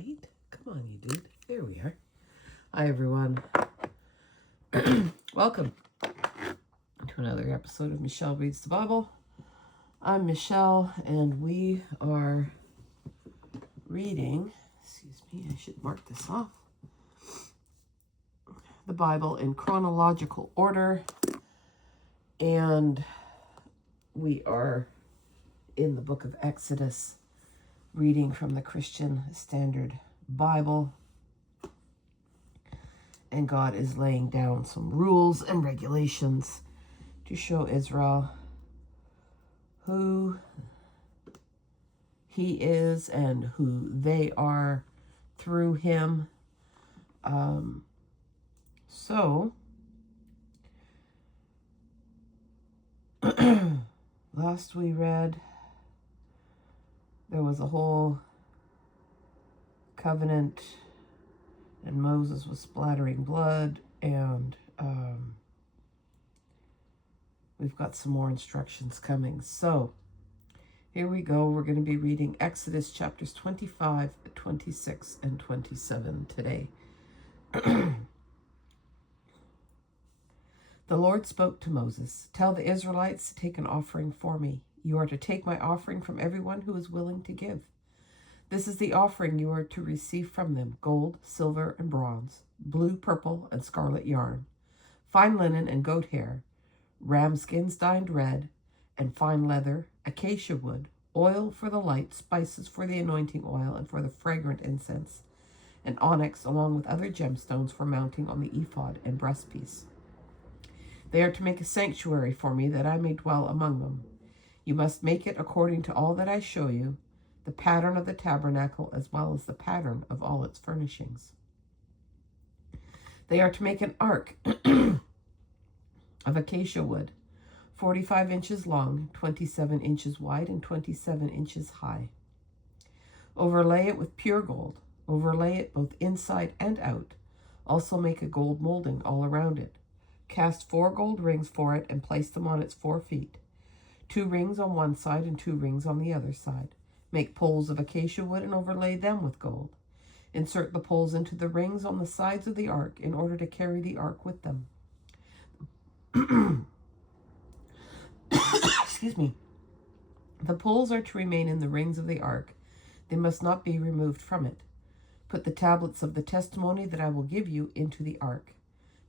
light. Come on, you dude. There we are. Hi, everyone. Welcome to another episode of Michelle Reads the Bible. I'm Michelle, and we are reading, excuse me, I should mark this off, the Bible in chronological order, and we are in the book of Exodus, reading from the Christian Standard Bible. And God is laying down some rules and regulations to show Israel who he is and who they are through him. Last we read, there was a whole covenant and Moses was splattering blood, and we've got some more instructions coming. So here we go. We're going to be reading Exodus chapters 25, 26, and 27 today. The Lord spoke to Moses, "Tell the Israelites to take an offering for me. You are to take my offering from everyone who is willing to give. This is the offering you are to receive from them: gold, silver, and bronze, blue, purple, and scarlet yarn, fine linen and goat hair, ram skins dyed red, and fine leather, acacia wood, oil for the light, spices for the anointing oil and for the fragrant incense, and onyx, along with other gemstones for mounting on the ephod and breastpiece. They are to make a sanctuary for me, that I may dwell among them. You must make it according to all that I show you, the pattern of the tabernacle as well as the pattern of all its furnishings. They are to make an ark of acacia wood, 45 inches long, 27 inches wide, and 27 inches high. Overlay it with pure gold. Overlay it both inside and out. Also make a gold molding all around it. Cast 4 gold rings for it and place them on its 4 feet. 2 rings on one side and 2 rings on the other side. Make poles of acacia wood and overlay them with gold. Insert the poles into the rings on the sides of the ark in order to carry the ark with them. Excuse me. The poles are to remain in the rings of the ark. They must not be removed from it. Put the tablets of the testimony that I will give you into the ark.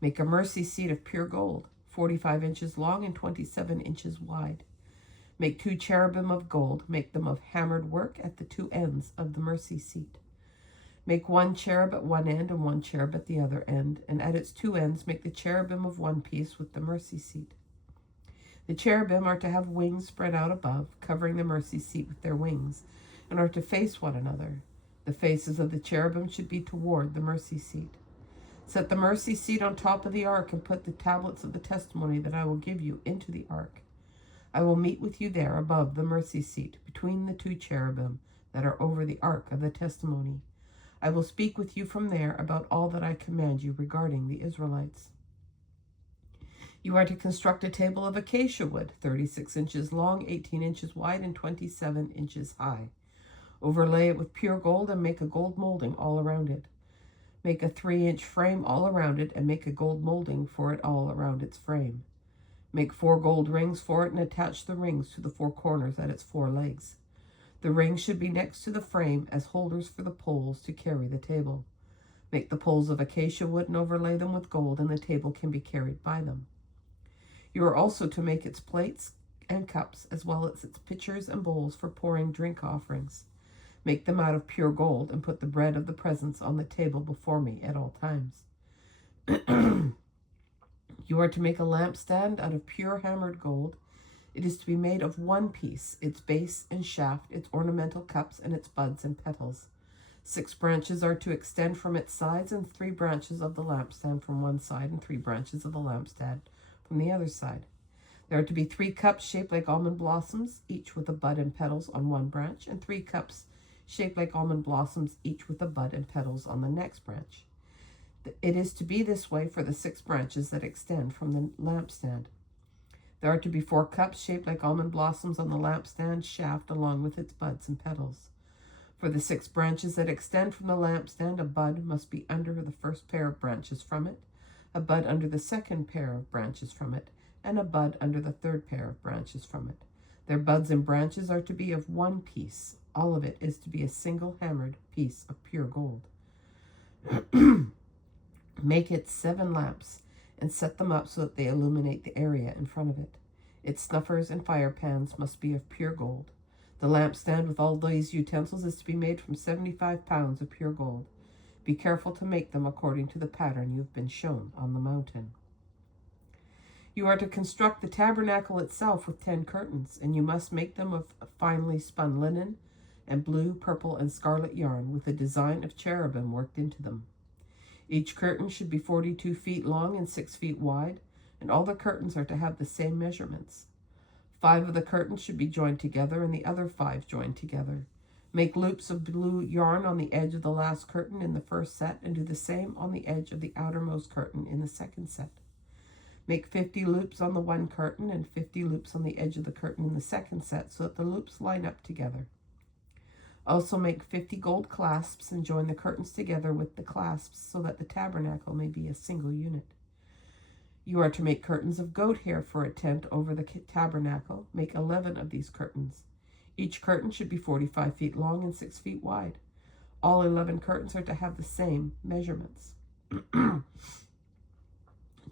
Make a mercy seat of pure gold, 45 inches long and 27 inches wide. Make 2 cherubim of gold. Make them of hammered work at the 2 ends of the mercy seat. Make 1 cherub at one end and 1 cherub at the other end, and at its 2 ends make the cherubim of one piece with the mercy seat. The cherubim are to have wings spread out above, covering the mercy seat with their wings, and are to face one another. The faces of the cherubim should be toward the mercy seat. Set the mercy seat on top of the ark and put the tablets of the testimony that I will give you into the ark. I will meet with you there above the mercy seat, between the 2 cherubim that are over the ark of the testimony. I will speak with you from there about all that I command you regarding the Israelites. You are to construct a table of acacia wood, 36 inches long, 18 inches wide, and 27 inches high. Overlay it with pure gold and make a gold molding all around it. Make a 3-inch frame all around it and make a gold molding for it all around its frame. Make 4 gold rings for it and attach the rings to the 4 corners at its 4 legs. The rings should be next to the frame as holders for the poles to carry the table. Make the poles of acacia wood and overlay them with gold, and the table can be carried by them. You are also to make its plates and cups, as well as its pitchers and bowls for pouring drink offerings. Make them out of pure gold, and put the bread of the presence on the table before me at all times. You are to make a lampstand out of pure hammered gold. It is to be made of 1 piece, its base and shaft, its ornamental cups, and its buds and petals. 6 branches are to extend from its sides, and 3 branches of the lampstand from one side, and 3 branches of the lampstand from the other side. There are to be 3 cups shaped like almond blossoms, each with a bud and petals on one branch, and 3 cups shaped like almond blossoms, each with a bud and petals on the next branch. It is to be this way for the 6 branches that extend from the lampstand. There are to be 4 cups shaped like almond blossoms on the lampstand shaft along with its buds and petals. For the 6 branches that extend from the lampstand, a bud must be under the first pair of branches from it, a bud under the second pair of branches from it, and a bud under the third pair of branches from it. Their buds and branches are to be of one piece. All of it is to be a single hammered piece of pure gold. Make it 7 lamps, and set them up so that they illuminate the area in front of it. Its snuffers and fire pans must be of pure gold. The lampstand with all these utensils is to be made from 75 pounds of pure gold. Be careful to make them according to the pattern you have been shown on the mountain. You are to construct the tabernacle itself with 10 curtains, and you must make them of finely spun linen and blue, purple, and scarlet yarn with a design of cherubim worked into them. Each curtain should be 42 feet long and 6 feet wide, and all the curtains are to have the same measurements. 5 of the curtains should be joined together, and the other 5 joined together. Make loops of blue yarn on the edge of the last curtain in the first set, and do the same on the edge of the outermost curtain in the second set. Make 50 loops on the one curtain and 50 loops on the edge of the curtain in the second set, so that the loops line up together. Also make 50 gold clasps and join the curtains together with the clasps so that the tabernacle may be a single unit. You are to make curtains of goat hair for a tent over the tabernacle. Make 11 of these curtains. Each curtain should be 45 feet long and 6 feet wide. All 11 curtains are to have the same measurements.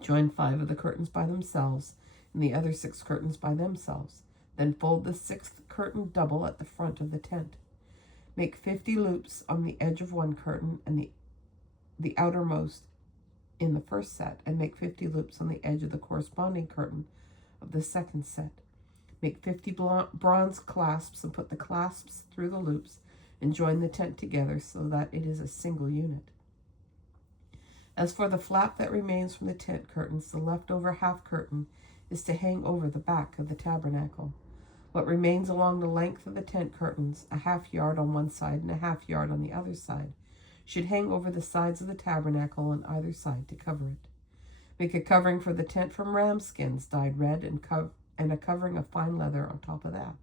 Join 5 of the curtains by themselves and the other 6 curtains by themselves. Then fold the 6th curtain double at the front of the tent. Make 50 loops on the edge of one curtain and the outermost in the first set, and make 50 loops on the edge of the corresponding curtain of the second set. Make 50 bronze clasps and put the clasps through the loops and join the tent together so that it is a single unit. As for the flap that remains from the tent curtains, the leftover half curtain is to hang over the back of the tabernacle. What remains along the length of the tent curtains, a half yard on one side and a half yard on the other side, should hang over the sides of the tabernacle on either side to cover it. Make a covering for the tent from ram skins dyed red and a covering of fine leather on top of that.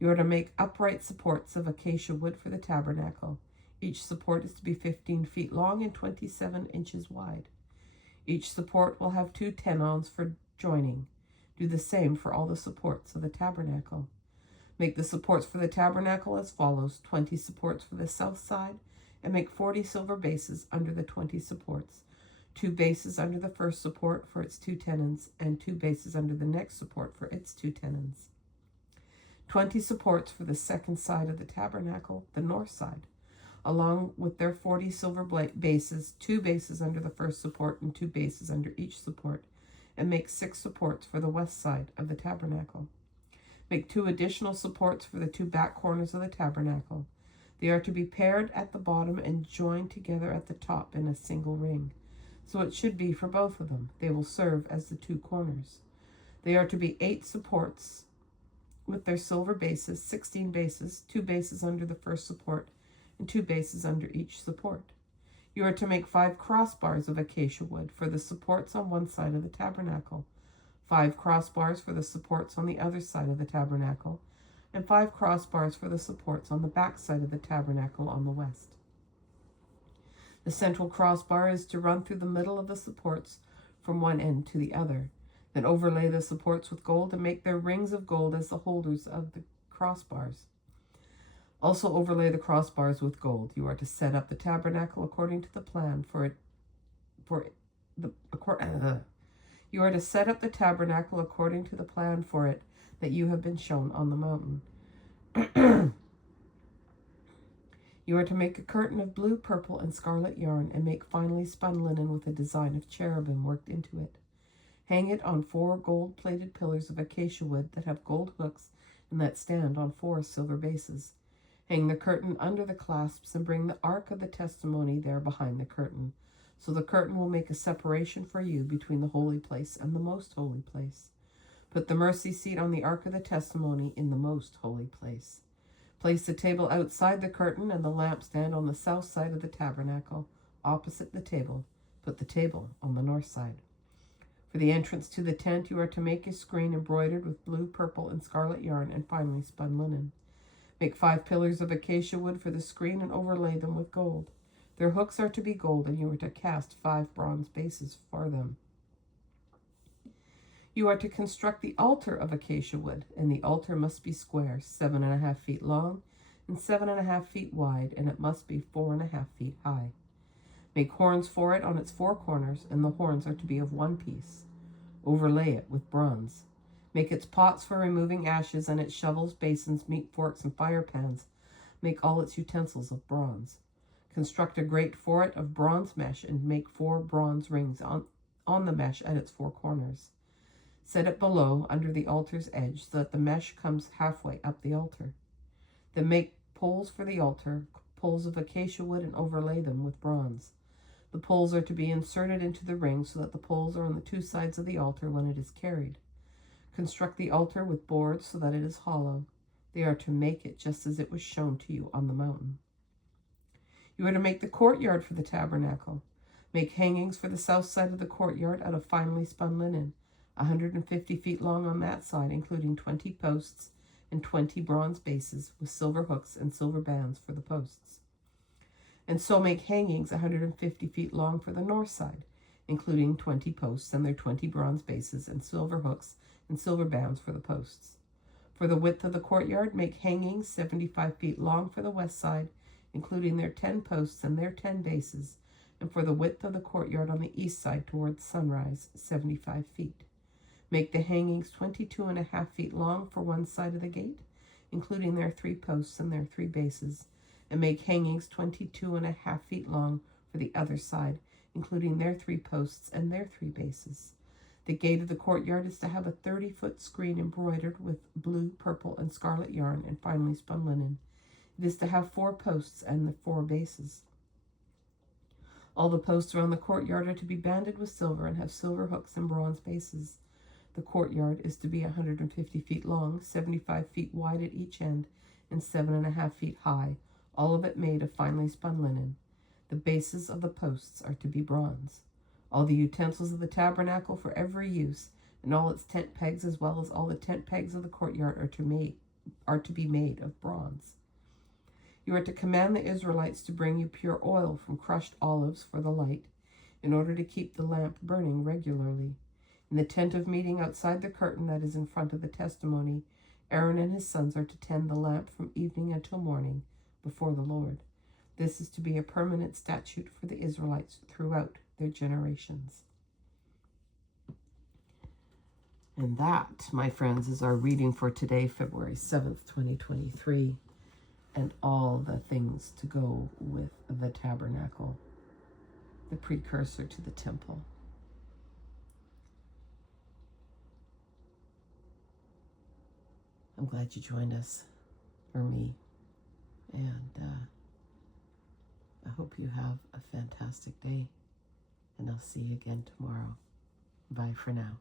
You are to make upright supports of acacia wood for the tabernacle. Each support is to be 15 feet long and 27 inches wide. Each support will have 2 tenons for joining. Do the same for all the supports of the tabernacle. Make the supports for the tabernacle as follows: 20 supports for the south side, and make 40 silver bases under the 20 supports. 2 bases under the first support for its 2 tenons, and 2 bases under the next support for its 2 tenons. 20 supports for the second side of the tabernacle, the north side, along with their 40 silver bases, 2 bases under the first support and 2 bases under each support, and make 6 supports for the west side of the tabernacle. Make 2 additional supports for the 2 back corners of the tabernacle. They are to be paired at the bottom and joined together at the top in a single ring. So it should be for both of them. They will serve as the 2 corners. They are to be 8 supports with their silver bases, 16 bases, 2 bases under the first support, and 2 bases under each support. You are to make 5 crossbars of acacia wood for the supports on one side of the tabernacle, 5 crossbars for the supports on the other side of the tabernacle, and 5 crossbars for the supports on the back side of the tabernacle on the west. The central crossbar is to run through the middle of the supports from one end to the other. Then overlay the supports with gold and make their rings of gold as the holders of the crossbars. Also overlay the crossbars with gold. You are to set up the tabernacle according to the plan You are to set up the tabernacle according to the plan for it that you have been shown on the mountain. You are to make a curtain of blue, purple, and scarlet yarn, and make finely spun linen with a design of cherubim worked into it. Hang it on 4 gold-plated pillars of acacia wood that have gold hooks and that stand on 4 silver bases. Hang the curtain under the clasps and bring the ark of the testimony there behind the curtain. So the curtain will make a separation for you between the holy place and the most holy place. Put the mercy seat on the ark of the testimony in the most holy place. Place the table outside the curtain and the lampstand on the south side of the tabernacle, opposite the table. Put the table on the north side. For the entrance to the tent, you are to make a screen embroidered with blue, purple, and scarlet yarn and finely spun linen. Make 5 pillars of acacia wood for the screen and overlay them with gold. Their hooks are to be gold, and you are to cast 5 bronze bases for them. You are to construct the altar of acacia wood, and the altar must be square, 7.5 feet long and 7.5 feet wide, and it must be 4.5 feet high. Make horns for it on its 4 corners, and the horns are to be of 1 piece. Overlay it with bronze. Make its pots for removing ashes, and its shovels, basins, meat forks, and fire pans. Make all its utensils of bronze. Construct a grate for it of bronze mesh, and make 4 bronze rings on the mesh at its 4 corners. Set it below, under the altar's edge, so that the mesh comes halfway up the altar. Then make poles for the altar, poles of acacia wood, and overlay them with bronze. The poles are to be inserted into the ring, so that the poles are on the 2 sides of the altar when it is carried. Construct the altar with boards so that it is hollow. They are to make it just as it was shown to you on the mountain. You are to make the courtyard for the tabernacle. Make hangings for the south side of the courtyard out of finely spun linen, 150 feet long on that side, including 20 posts and 20 bronze bases with silver hooks and silver bands for the posts. And so make hangings 150 feet long for the north side, including 20 posts and their 20 bronze bases and silver hooks and silver bands for the posts. For the width of the courtyard, make hangings 75 feet long for the west side, including their 10 posts and their 10 bases, and for the width of the courtyard on the east side towards sunrise, 75 feet. Make the hangings 22.5 feet long for one side of the gate, including their 3 posts and their 3 bases, and make hangings 22.5 feet long for the other side, including their 3 posts and their 3 bases. The gate of the courtyard is to have a 30-foot screen embroidered with blue, purple, and scarlet yarn and finely spun linen. It is to have 4 posts and the 4 bases. All the posts around the courtyard are to be banded with silver and have silver hooks and bronze bases. The courtyard is to be 150 feet long, 75 feet wide at each end, and 7.5 feet high, all of it made of finely spun linen. The bases of the posts are to be bronze. All the utensils of the tabernacle for every use, and all its tent pegs, as well as all the tent pegs of the courtyard, are to be made of bronze. You are to command the Israelites to bring you pure oil from crushed olives for the light, in order to keep the lamp burning regularly. In the tent of meeting outside the curtain that is in front of the testimony, Aaron and his sons are to tend the lamp from evening until morning before the Lord. This is to be a permanent statute for the Israelites throughout their generations. And that, my friends, is our reading for today, February 7th, 2023, and all the things to go with the tabernacle, the precursor to the temple. I'm glad you joined us, or me, and I hope you have a fantastic day, and I'll see you again tomorrow. Bye for now.